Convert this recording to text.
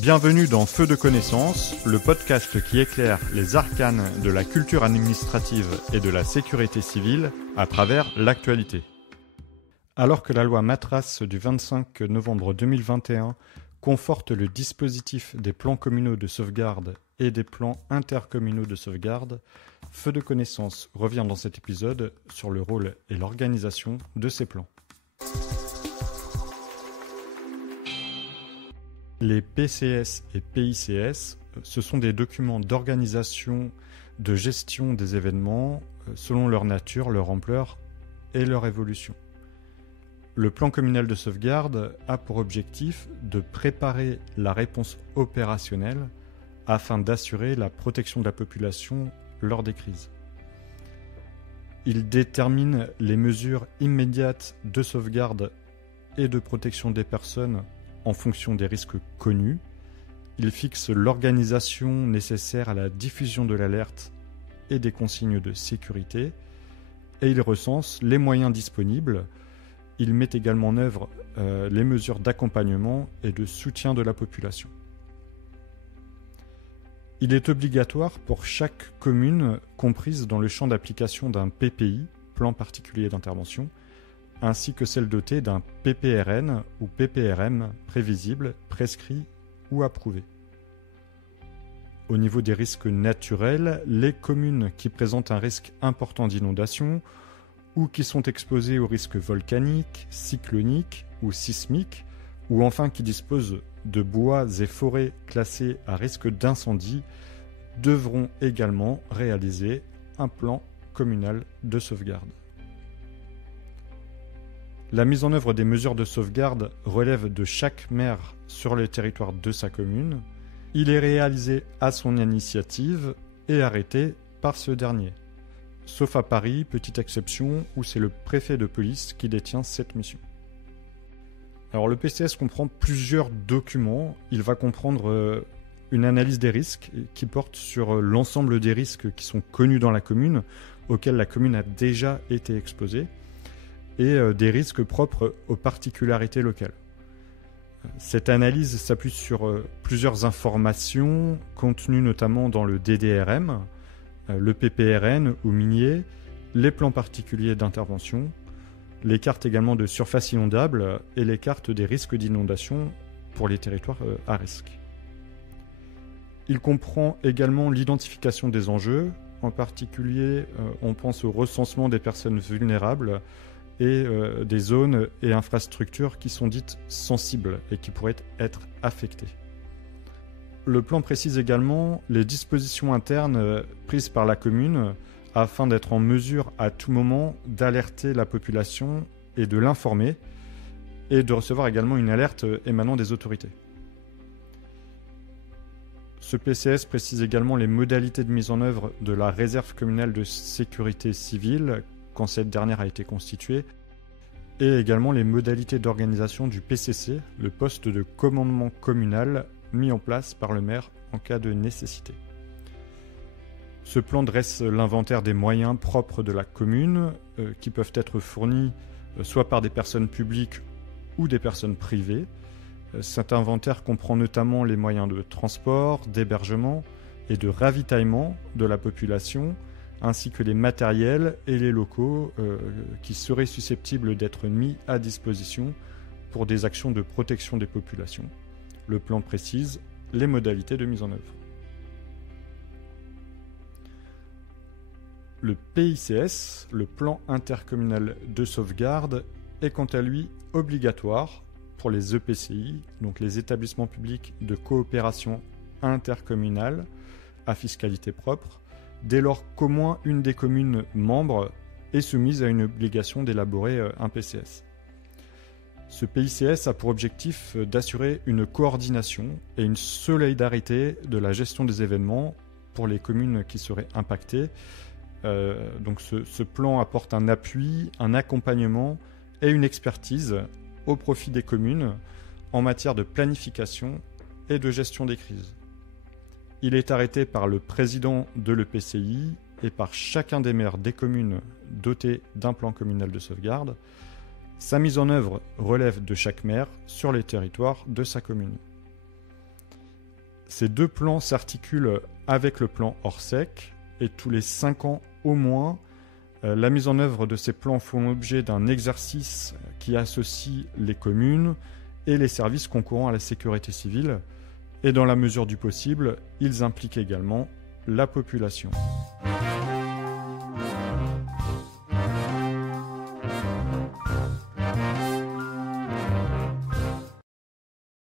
Bienvenue dans Feu de connaissance, le podcast qui éclaire les arcanes de la culture administrative et de la sécurité civile à travers l'actualité. Alors que la loi Matras du 25 novembre 2021 conforte le dispositif des plans communaux de sauvegarde et des plans intercommunaux de sauvegarde, Feu de connaissance revient dans cet épisode sur le rôle et l'organisation de ces plans. Les PCS et PICS, ce sont des documents d'organisation, de gestion des événements selon leur nature, leur ampleur et leur évolution. Le plan communal de sauvegarde a pour objectif de préparer la réponse opérationnelle afin d'assurer la protection de la population lors des crises. Il détermine les mesures immédiates de sauvegarde et de protection des personnes en fonction des risques connus. Il fixe l'organisation nécessaire à la diffusion de l'alerte et des consignes de sécurité et il recense les moyens disponibles. Il met également en œuvre les mesures d'accompagnement et de soutien de la population. Il est obligatoire pour chaque commune comprise dans le champ d'application d'un PPI, plan particulier d'intervention, ainsi que celle dotée d'un PPRN ou PPRM prévisible, prescrit ou approuvé. Au niveau des risques naturels, les communes qui présentent un risque important d'inondation ou qui sont exposées aux risques volcaniques, cycloniques ou sismiques, ou enfin qui disposent de bois et forêts classés à risque d'incendie, devront également réaliser un plan communal de sauvegarde. La mise en œuvre des mesures de sauvegarde relève de chaque maire sur le territoire de sa commune. Il est réalisé à son initiative et arrêté par ce dernier. Sauf à Paris, petite exception, où c'est le préfet de police qui détient cette mission. Alors le PCS comprend plusieurs documents. Il va comprendre une analyse des risques qui porte sur l'ensemble des risques qui sont connus dans la commune, auxquels la commune a déjà été exposée, et des risques propres aux particularités locales. Cette analyse s'appuie sur plusieurs informations contenues notamment dans le DDRM, le PPRN ou minier, les plans particuliers d'intervention, les cartes également de surface inondable et les cartes des risques d'inondation pour les territoires à risque. Il comprend également l'identification des enjeux, en particulier on pense au recensement des personnes vulnérables et des zones et infrastructures qui sont dites sensibles et qui pourraient être affectées. Le plan précise également les dispositions internes prises par la commune afin d'être en mesure à tout moment d'alerter la population et de l'informer et de recevoir également une alerte émanant des autorités. Ce PCS précise également les modalités de mise en œuvre de la réserve communale de sécurité civile quand cette dernière a été constituée, et également les modalités d'organisation du PCC, le poste de commandement communal mis en place par le maire en cas de nécessité. Ce plan dresse l'inventaire des moyens propres de la commune qui peuvent être fournis soit par des personnes publiques ou des personnes privées. Cet inventaire comprend notamment les moyens de transport, d'hébergement et de ravitaillement de la population, ainsi que les matériels et les locaux qui seraient susceptibles d'être mis à disposition pour des actions de protection des populations. Le plan précise les modalités de mise en œuvre. Le PICS, le plan intercommunal de sauvegarde, est quant à lui obligatoire pour les EPCI, donc les établissements publics de coopération intercommunale à fiscalité propre, dès lors qu'au moins une des communes membres est soumise à une obligation d'élaborer un PCS. Ce PICS a pour objectif d'assurer une coordination et une solidarité de la gestion des événements pour les communes qui seraient impactées. Donc ce plan apporte un appui, un accompagnement et une expertise au profit des communes en matière de planification et de gestion des crises. Il est arrêté par le président de l'EPCI et par chacun des maires des communes dotées d'un plan communal de sauvegarde. Sa mise en œuvre relève de chaque maire sur les territoires de sa commune. Ces deux plans s'articulent avec le plan Orsec et tous les 5 ans au moins, la mise en œuvre de ces plans font l'objet d'un exercice qui associe les communes et les services concourant à la sécurité civile. Et dans la mesure du possible, ils impliquent également la population.